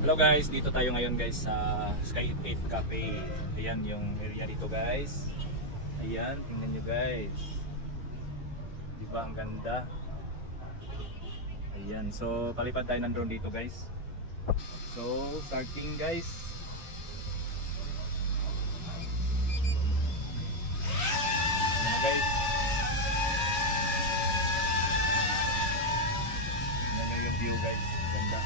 Hello guys, dito tayo ngayon guys sa Sky 8 Cafe. Ayan yung area dito guys. Ayan, tingnan nyo guys. Diba ang ganda? Ayan, so palipad tayo ng drone dito guys. So, starting guys. Ayan guys. Ayan yung view guys, ganda.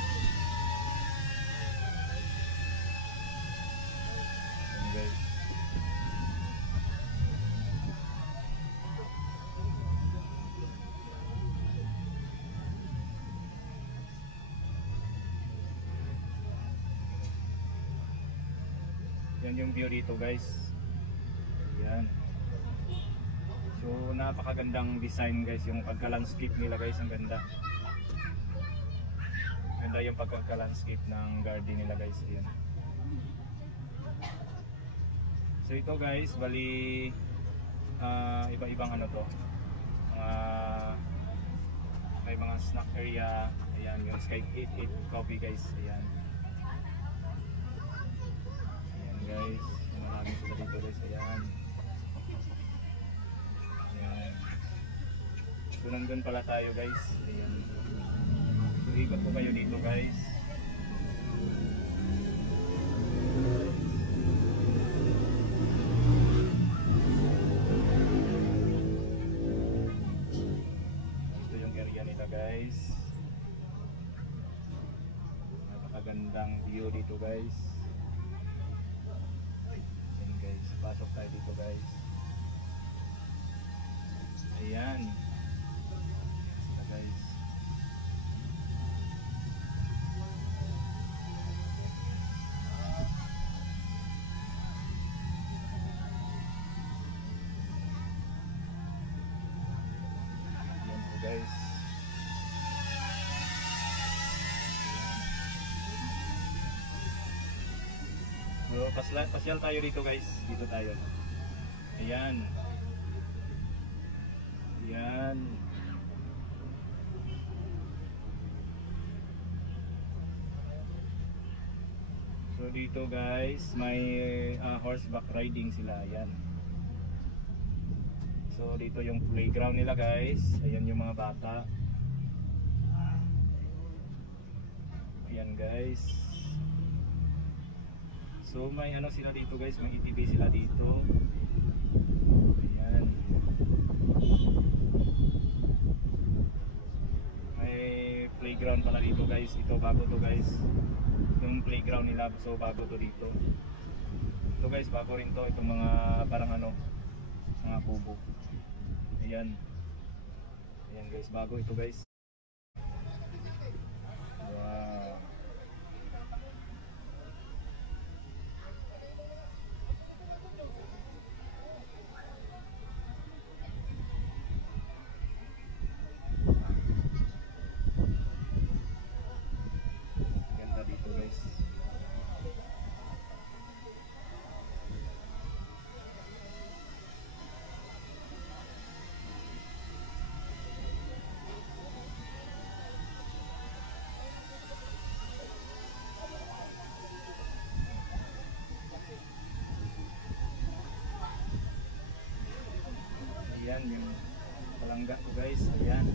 Guys. Yan yung view dito guys. Yan. So napakagandang design guys, yung pagka-landscape nila guys, ang ganda. Ganda yung pagka-landscape ng garden nila guys. Yan. So ito guys, bali iba-ibang ano to. May mga snack area. Ayan, yung Sky 8 Coffee guys. Ayan. Ayan guys, marami sila dito guys. Ayan. Ayan. So nandun pala tayo guys. Ayan. So ikot po kayo dito guys. Guys, napakagandang view dito guys. Ayan guys, pasok tayo dito guys. Ayan guys. Ayan po guys. So, pasyal tayo dito guys. Dito tayo. Ayan. Ayan. So dito guys, may horseback riding sila. Ayan. So dito yung playground nila guys. Ayan yung mga bata. Ayan guys. So may ano sila dito guys, may ATV sila dito. Ayan. May playground pala dito guys. Ito bago to guys. Yung playground nila, so bago to dito. Ito guys, bago rin to. Itong mga parang ano, mga kubo. Ayan. Ayan guys, bago ito guys. Wow. Ayan yung palangga ko guys. Ayan.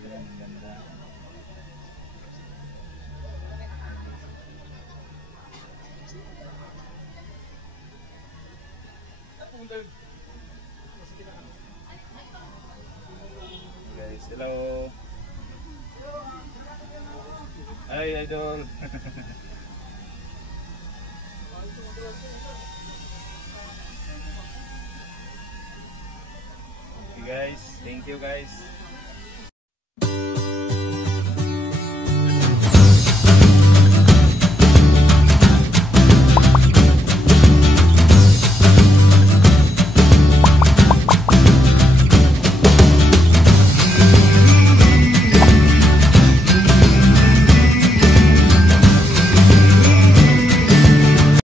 Ayan, ganda. Guys, hello. Hi idol. Okay guys, thank you guys.